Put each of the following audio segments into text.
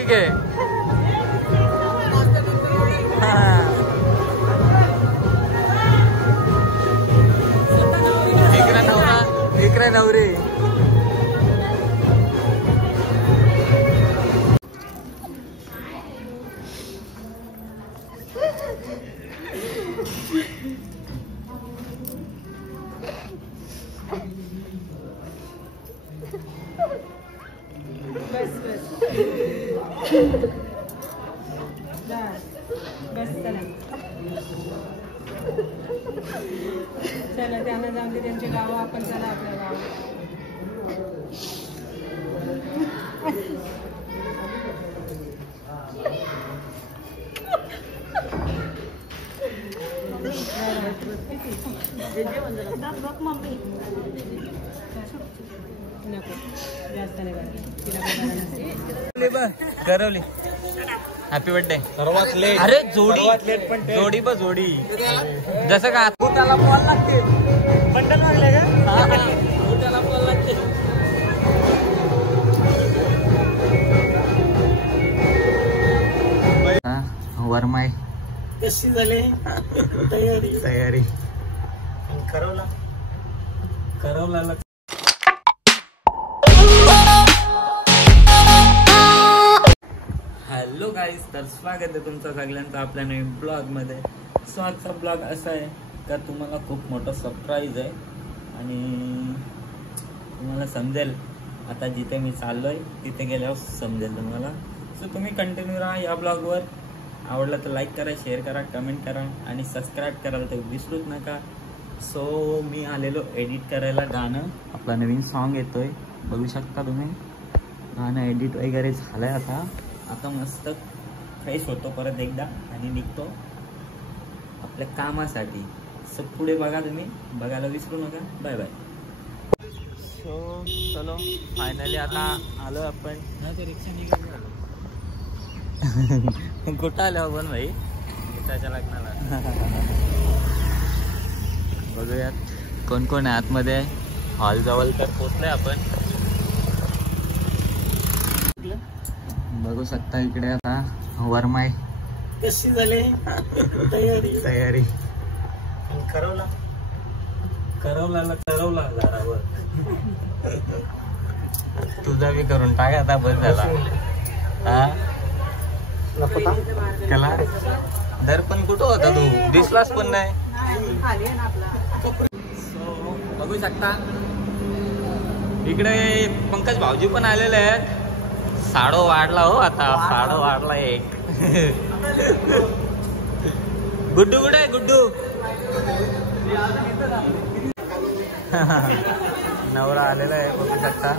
ठीक आहे. इकडे नवरा इकडे नवरी. चला त्यांना जाऊन दे त्यांचे गाव, आपण चला आपल्या गाव. नको जास्त नाही करवली. Happy birthday. सर्वात लेट. अरे जोडी लेट पण जोडी बा जोडी. जसं का त्याला बॉल लागते. बंडल मागले का? त्याला बॉल लागते. वरमाय कशी झाली तयारी? तयारी करवला करवला. हॅलो गाईज, तर स्वागत आहे तुमचं सगळ्यांचं आपल्या नवीन ब्लॉगमध्ये. सो आजचा ब्लॉग असा आहे का तुम्हाला खूप मोठं सरप्राईज आहे आणि तुम्हाला समजेल आता जिथे मी चाललो आहे तिथे गेल्यावर समजेल तुम्हाला. सो तुम्ही कंटिन्यू राहा या ब्लॉगवर. आवडलं तर लाईक करा, शेअर करा, कमेंट करा आणि सबस्क्राईब करायला तर विसरूच नका. सो मी आलेलो एडिट करायला गाणं. आपला नवीन सॉन्ग येतोय, बघू शकता तुम्ही. गाणं एडिट वगैरे झालं आहे. आता मस्त फ्रेश होतो परत एकदा आणि निघतो आपल्या कामासाठी. सो पुढे बघा तुम्ही, बघायला विसरू नका. Bye bye. सो चलो फायनली आता आलो आपण. रिक्षा निघाली. कुठं आलो आपण भाई? गीताच्या लग्नाला. बघूयात कोण कोण आहे आतमध्ये. हॉल जवळ तर पोचलोय आपण. बघू शकता इकडे आता वरमाय. कशी झाली तयारी? तयारी करवला करवला करवला झाडावर. तुझा बी करून टाक आता, बस झाला. हा त्याला दर्पण कुठं होता? तू दिसलास पण नाही. सो बघू शकता इकडे पंकज भाऊजी पण आलेले आहेत. साडो वाढला हो आता, साडो वाढला एक. गुड्डू कुठे आहे? गुड्डू नवरा आलेला आहे, बघू शकता.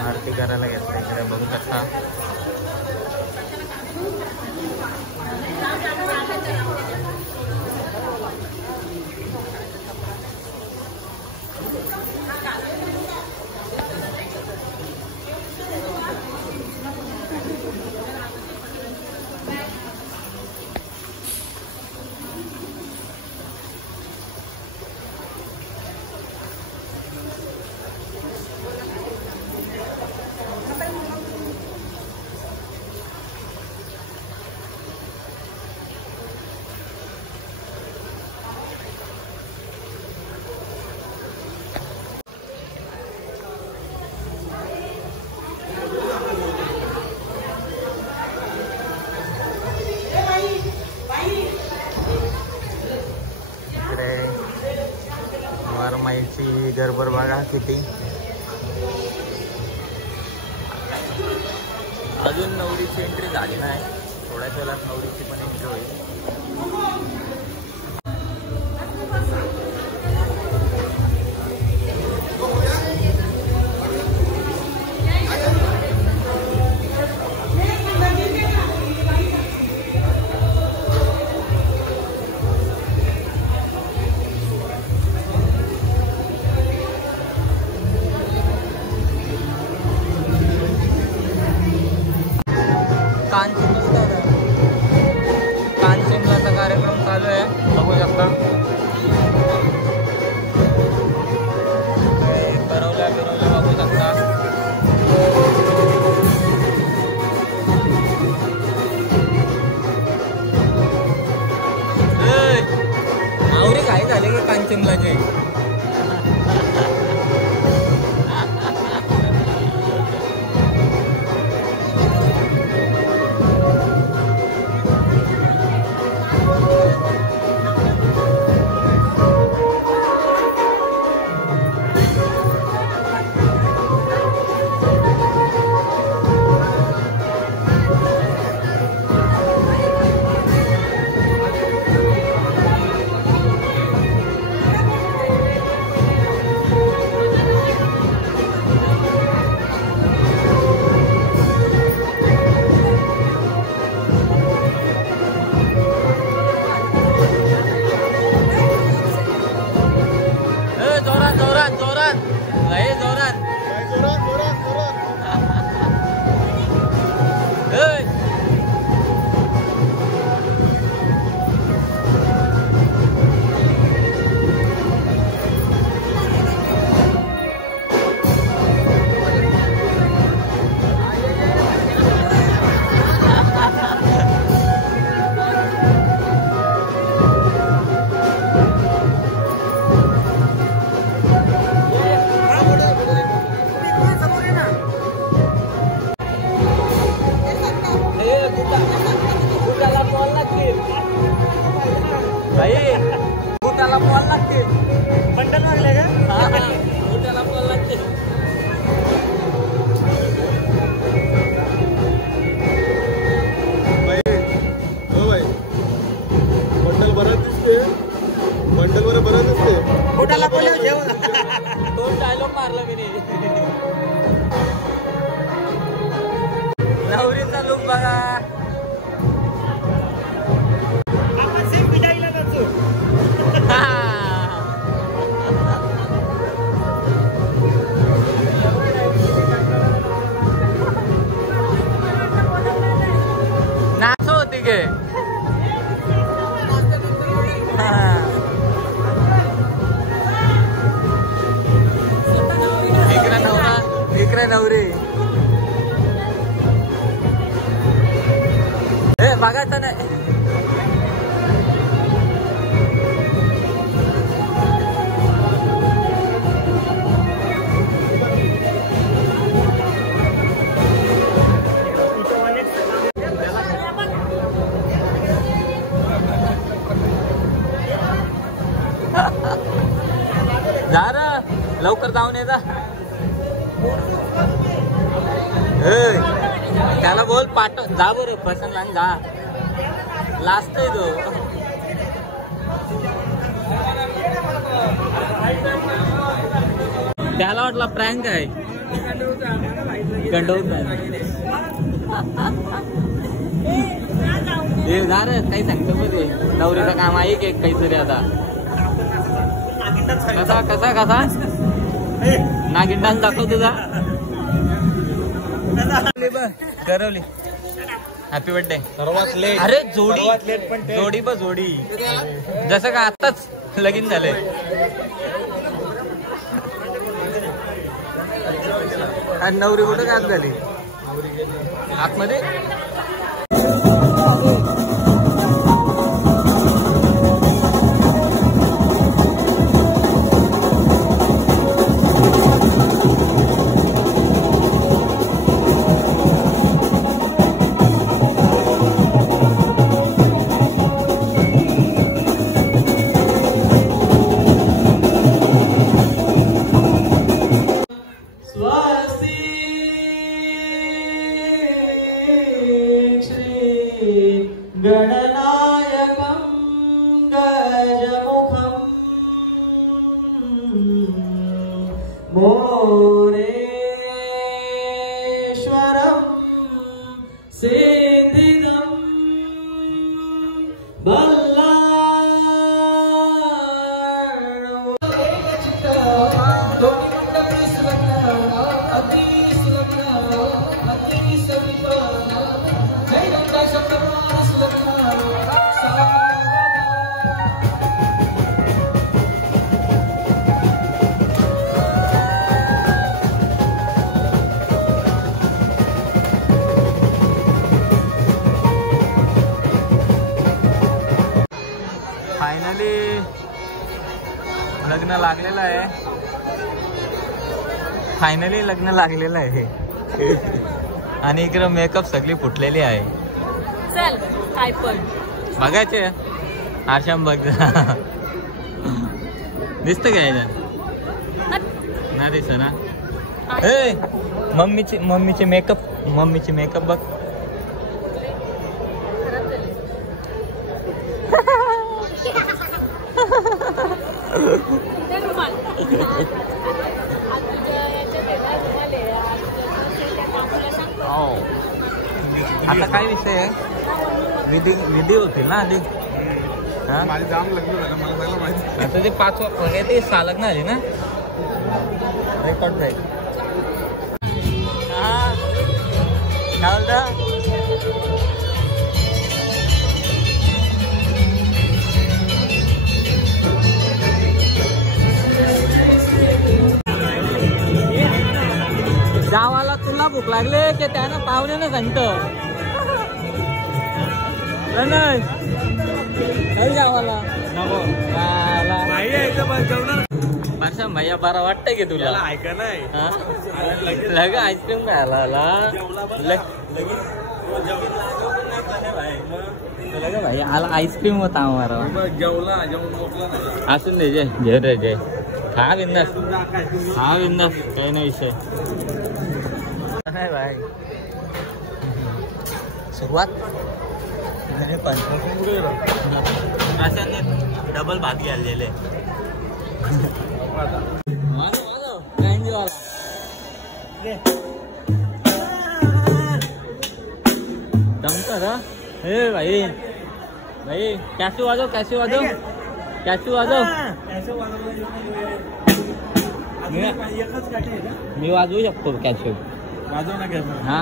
आरती करायला घेतलं इकडे, बघू शकता. माईची गडबड बघा किती. अजून नवरीची एंट्री झाली नाही, थोड्याच वेळात नवरीची पण एंट्री होईल. नवरीचा लुक बघा. नाच होती गे. इकडे नवरी बघायचं नाही. जा रे लवकर जाऊन ये जा. त्याला बोल पाठ जा बरं पसंत लाग जा. लास्ट आहे तो. त्याला वाटला प्रँक आहे. गंडवत हे जा रे काही सांगतो मध्ये नवरीचं काम आहे की काहीतरी. आता कसा कसा कसा नागिन डान्स दाखव तुझा. करवली हॅपी बर्थडे. सर्वात लेट. अरे जोडी लेट पण जोडी बा जोडी जसं का आताच लगीन झालंय. आणि नवरी कुठं काय झाली आतमध्ये. गणनायकं गजमुखं मोरेश्वरं सिद्धिदं फायनली लग्न लग्न लागलेलं आहे. फायनली लग्न लागलेलं आहे. आणि इकडे मेकअप सगळी फुटलेली आहे. चल काय पण बघायचे आरशाम बघ. दिसतं काय ना? दिसत ना. ए मम्मीची मेकअप बघ. आता काय विषय आहे? विधी होतील ना आधी. माझे जाम लग्न झालं मला सगळं माहिती. आता ते 5 वगैरे ते 6 लग्न आली ना. रेकॉर्ड जाईल. काय बोलता? जावाला तुला भूक लागले की त्यानं पाहुण्यानं सांगत जावाला परशा भैया बरा वाटतंय की तुला? ऐका नाही लग आईस्क्रीम खायला भाई आला आईस्क्रीम होता आम्हाला. जेवला जेवण मोकला नाही. असून दे जय रे जय. खा बिंदास काही नाही विषय नाही भाई. सुरुवात डबल भात घाललेले. दमकर हे भाई भाई कॅशू वाजव. मी वाजवू शकतो कॅशू. वाजव ना घ्या. हा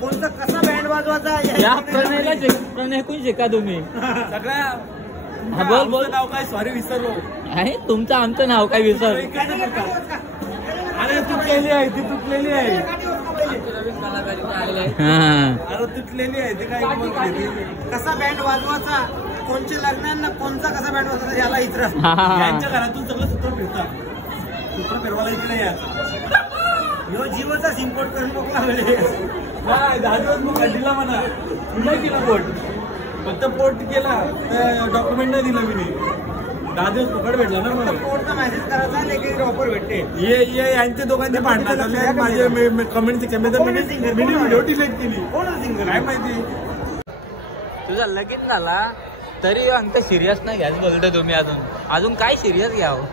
कोणता कसा बँड वाजवायचा या प्रणयकून शिका तुम्ही सगळ्या. हा बोल. नाव काय? सॉरी विसरलो. आहे तुमचं आमचं नाव काय विसर. अरे तुटलेली आहे ती. तुटलेली आहे. अरे तुटलेली आहे ती. काय कसा बँड वाजवायचा? कोणच्या लग्नांना कोणता कसा बँड वाजवायचा याला इतर यांच्या घरातून सगळं सूत्र फिरतात. सूत्र फिरवायला इकडे या जीवचा इम्पोर्ट करून मोकला. नाही 10 दिवस मग दिला म्हणा. नाही दिला पोट. फक्त पोट केला डॉक्युमेंट नाही दिला मी. 10 दिवस पकड भेटला ना मला. पोटचा मेसेज करायचा लेकिन ऑफर भेटते. ये यांच्या दोघांचे भांडण झाले. माझे कमेंट सेक्शन मी व्हिडिओ डिलीट केली. कोण सिंगर काय माहिती. तुझा लगीन झाला तरी अंत सिरियस नाही घ्यायच बोलतो तुम्ही. अजून काय सिरियस घ्यावं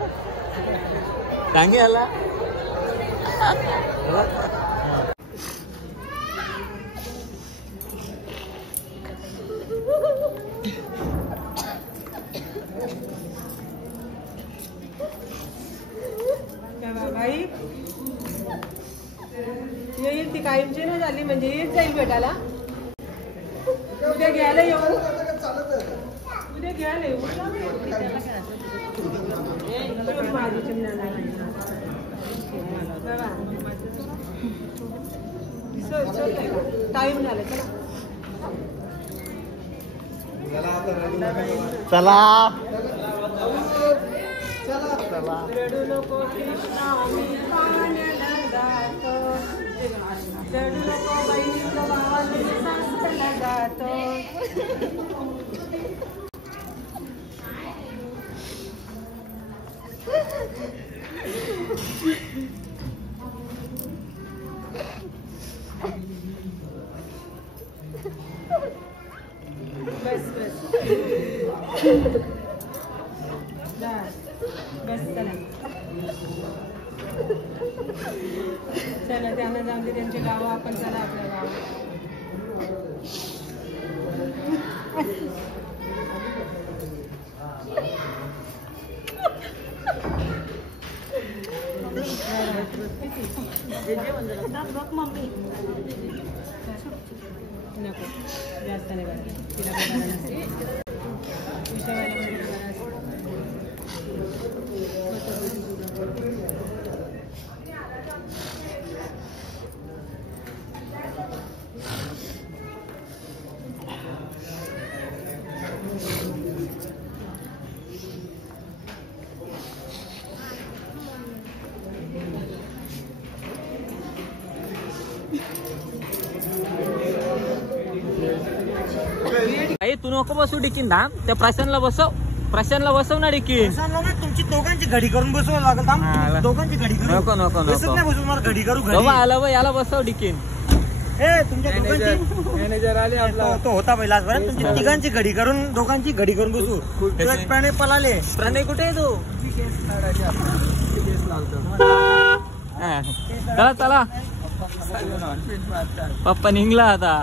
सांगे याला. भाई येईल ती कायमची नाही झाली म्हणजे येत जाईल भेटायला. उद्या घ्यायला येऊ. माझी टाइम झाला. चला रडू नको कृष्णा मी पाण्याला जातो. रडू नको बहिणी भावाने सांगला जातो. बस चला चला त्यांना जाऊन दे त्यांचे गाव. आपण चला आपल्या गावात. नको जास्त नाही करायचं. तिला काय नसते. तू नको बसू डिकीन धाम त्या प्रशांतला बसव ना डिकीन. तुमची दोघांची घडी करून बसवावं लागेल. थांब, दोघांची घडी करून. नको नको बसत नको नाही बसू, मला घडी करू घडी. बाबा आला बा, याला बसव डिकीन. तुमच्या दोघांची मॅनेजर आले आपला. तो होता पहिला आजपर्यंत. तुमची तिघांची घडी करून दोघांची घडी करून बसू. तो एक प्राणी पळाले. प्रणय कुठे आहे तू? चला चला पप्पा निघला आता.